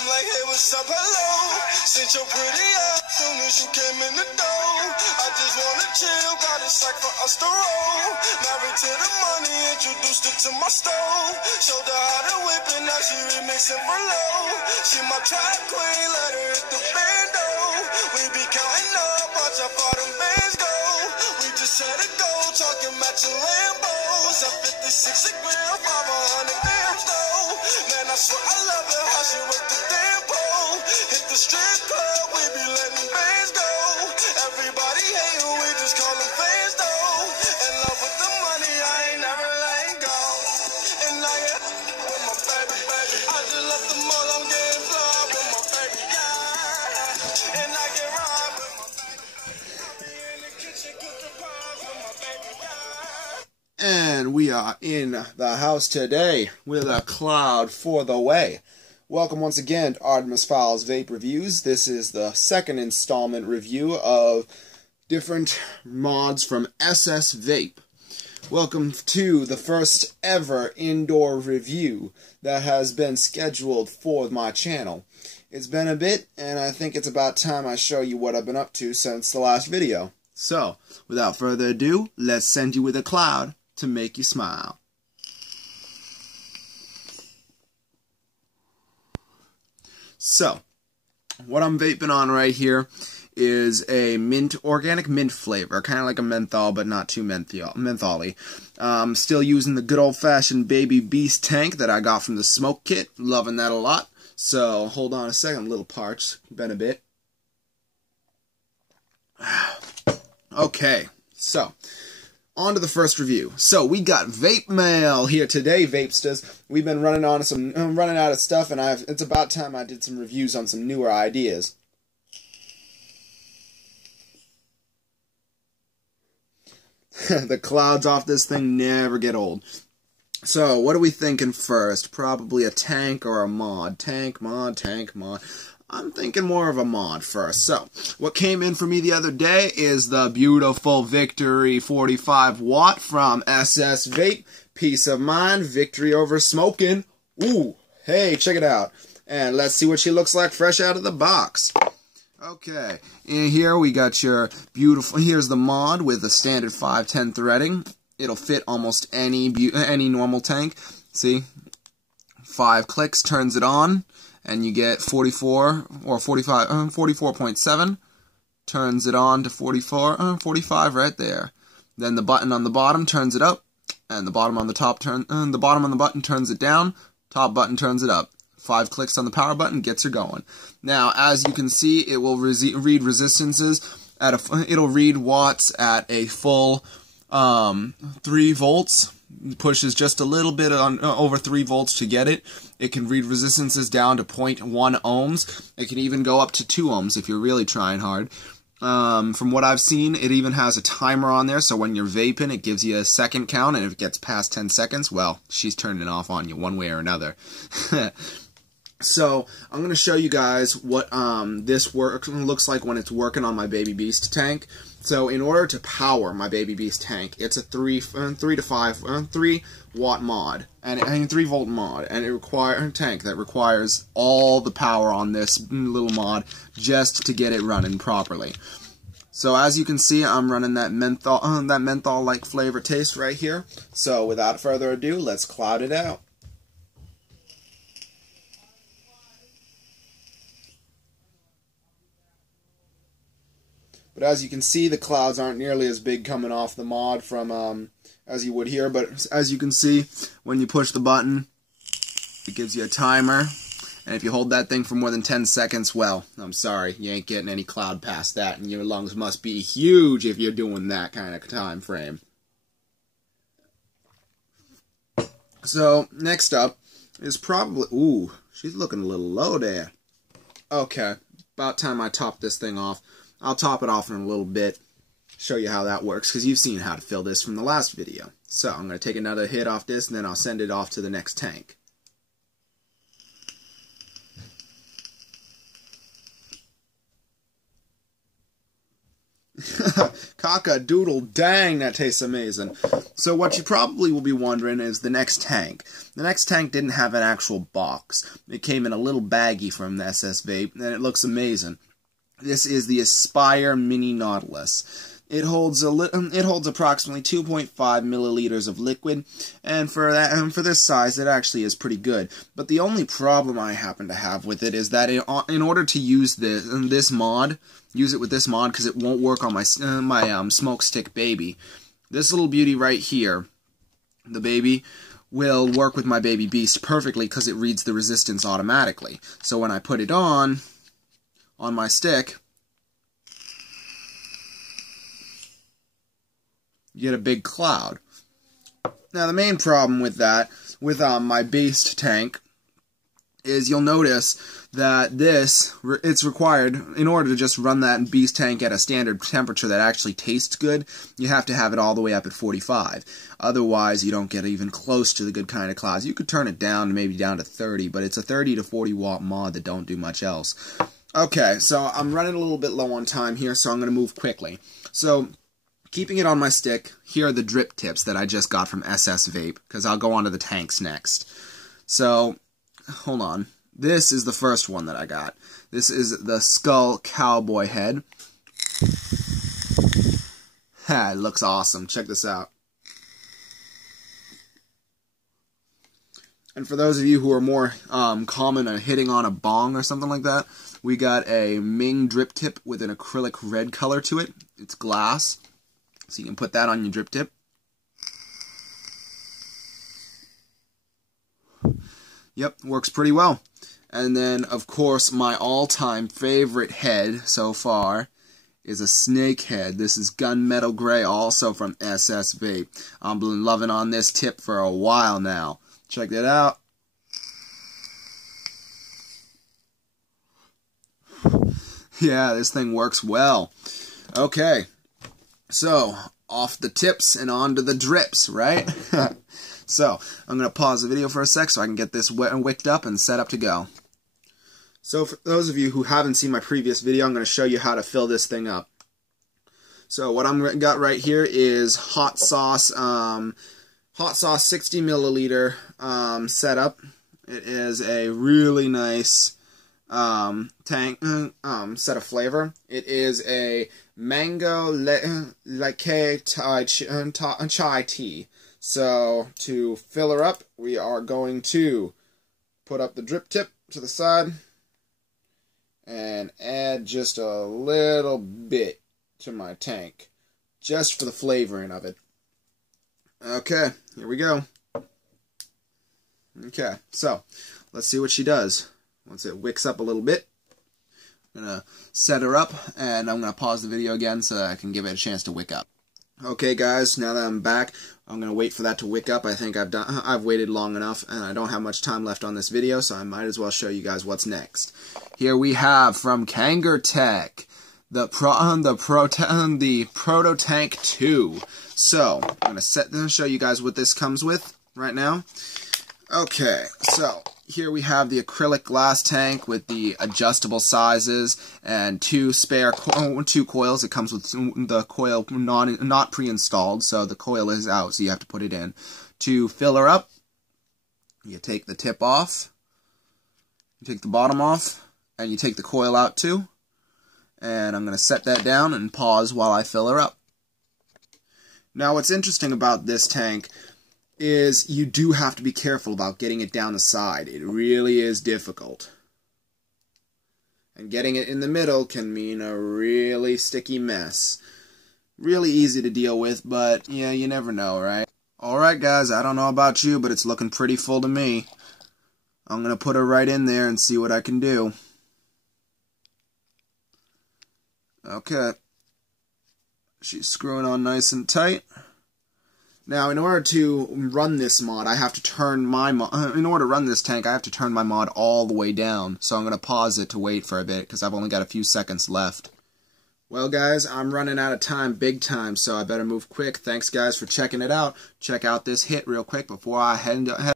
I'm like, hey, what's up, hello? Since you're pretty up, soon as you came in the door. I just wanna chill, got a sack for us to roll. Married to the money, introduced her to my stove. Showed her how to whip it, now she remixing for low. She my track queen, let her hit the bando. We be counting up, watch how far them bands go. We just had to go, talking matching Lambos. At 56 a gram, 500 grams though. Man, I swear I love her, how she work the damn pole. Hit the strip club, we be letting bands go. Everybody hate who we just call them fans though. In love with the money, I ain't never letting go. And I get with my baby, baby. I just left the mall, I'm getting flawed with my baby, yeah. And I get robbed with my baby, baby. I be in the kitchen cooking pies with my baby, yeah. And we are in the house today with a cloud for the way. Welcome once again to Artemis Fowl's Vape Reviews. This is the second installment review of different mods from SS Vape. Welcome to the first ever indoor review that has been scheduled for my channel. It's been a bit, and I think it's about time I show you what I've been up to since the last video. So, without further ado, let's send you with a cloud to make you smile. So, what I'm vaping on right here is a organic mint flavor, kind of like a menthol, but not too mentholy. Still using the good old-fashioned Baby Beast tank that I got from the smoke kit. Loving that a lot. So, hold on a second, a little parched, been a bit. Okay, so on to the first review. So we got vape mail here today, Vapesters. We've been running out of stuff, and it's about time I did some reviews on some newer ideas. The clouds off this thing never get old. So what are we thinking first? Probably a tank or a mod. Tank, mod, tank, mod. I'm thinking more of a mod first. So, what came in for me the other day is the beautiful Victory 45 watt from SS Vape. Peace of mind, victory over smoking. Ooh, hey, check it out. And let's see what she looks like fresh out of the box. Okay, in here we got your beautiful, here's the mod with the standard 510 threading. It'll fit almost any normal tank. See, 5 clicks turns it on. And you get 44 or 45, 44.7, turns it on to 45 right there. Then the button on the bottom turns it up, and the bottom on the top the bottom on the button turns it down. Top button turns it up. 5 clicks on the power button gets her going. Now, as you can see, it will read resistances at it'll read watts at a full 3 volts. Pushes just a little bit on over 3 volts to get it. It can read resistances down to 0.1 ohms. It can even go up to 2 ohms if you're really trying hard. From what I've seen, it even has a timer on there, so when you're vaping, it gives you a second count, and if it gets past 10 seconds, well, she's turning it off on you one way or another. So, I'm going to show you guys what this looks like when it's working on my Baby Beast tank. So, in order to power my Baby Beast tank, it's a 3 watt mod, and 3 volt mod, and it requires a tank that requires all the power on this little mod just to get it running properly. So, as you can see, I'm running that menthol-like flavor taste right here. So, without further ado, let's cloud it out. But as you can see, the clouds aren't nearly as big coming off the mod from as you would here. But as you can see, when you push the button, it gives you a timer. And if you hold that thing for more than 10 seconds, well, I'm sorry, you ain't getting any cloud past that. And your lungs must be huge if you're doing that kind of time frame. So, next up is probably... Ooh, she's looking a little low there. Okay, about time I top this thing off. I'll top it off in a little bit, show you how that works, because you've seen how to fill this from the last video. So, I'm going to take another hit off this, and then I'll send it off to the next tank. Cock-a-doodle dang, that tastes amazing. So what you probably will be wondering is the next tank. The next tank didn't have an actual box. It came in a little baggie from the SS Vape, and it looks amazing. This is the Aspire Mini Nautilus. It holds approximately 2.5 milliliters of liquid, and for this size, it actually is pretty good. But the only problem I happen to have with it is that in order to use this mod, use it with this mod, because it won't work on my smoke stick baby. This little beauty right here, the baby, will work with my baby beast perfectly because it reads the resistance automatically. So when I put it on my stick, you get a big cloud. Now the main problem with that, with my beast tank, is you'll notice that it's required, in order to just run that beast tank at a standard temperature that actually tastes good, you have to have it all the way up at 45. Otherwise, you don't get even close to the good kind of clouds. You could turn it down, maybe down to 30, but it's a 30 to 40 watt mod that don't do much else. Okay, so I'm running a little bit low on time here, so I'm going to move quickly. So, keeping it on my stick, here are the drip tips that I just got from SS Vape, because I'll go on to the tanks next. So, hold on. This is the first one that I got. This is the Skull Cowboy Head. It looks awesome. Check this out. And for those of you who are more common at hitting on a bong or something like that, we got a Ming drip tip with an acrylic red color to it. It's glass, so you can put that on your drip tip. Yep, works pretty well. And then, of course, my all-time favorite head so far is a snake head. This is Gunmetal Gray, also from SS Vape. I've been loving on this tip for a while now. Check that out. Yeah, this thing works well. Okay, so off the tips and on to the drips, right? So, I'm going to pause the video for a sec so I can get this wicked up and set up to go. So, for those of you who haven't seen my previous video, I'm going to show you how to fill this thing up. So, what I'm got right here is hot sauce 60 milliliter setup. It is a really nice tank set of flavor. It is a mango latte chai tea. So, to fill her up, we are going to put up the drip tip to the side and add just a little bit to my tank, just for the flavoring of it. Okay, here we go. Okay, so, let's see what she does. Once it wicks up a little bit, I'm going to set her up, and I'm going to pause the video again so that I can give it a chance to wick up. Okay guys, now that I'm back, I'm going to wait for that to wick up. I think I've waited long enough, and I don't have much time left on this video, so I might as well show you guys what's next. Here we have, from Kangertech, the Proto Tank 2. So, I'm going to show you guys what this comes with right now. Okay, so here we have the acrylic glass tank with the adjustable sizes and two coils. It comes with the coil not pre-installed, so the coil is out, so you have to put it in. To fill her up, you take the tip off, you take the bottom off, and you take the coil out too. And I'm going to set that down and pause while I fill her up. Now what's interesting about this tank is you do have to be careful about getting it down the side. It really is difficult. And getting it in the middle can mean a really sticky mess. Really easy to deal with, but yeah, you never know, right? Alright guys, I don't know about you, but it's looking pretty full to me. I'm going to put her right in there and see what I can do. Okay. She's screwing on nice and tight. Now, in order to run this mod, I have to turn my in order to run this tank, I have to turn my mod all the way down. So I'm going to pause it to wait for a bit, because I've only got a few seconds left. Well, guys, I'm running out of time big time, so I better move quick. Thanks, guys, for checking it out. Check out this hit real quick before I head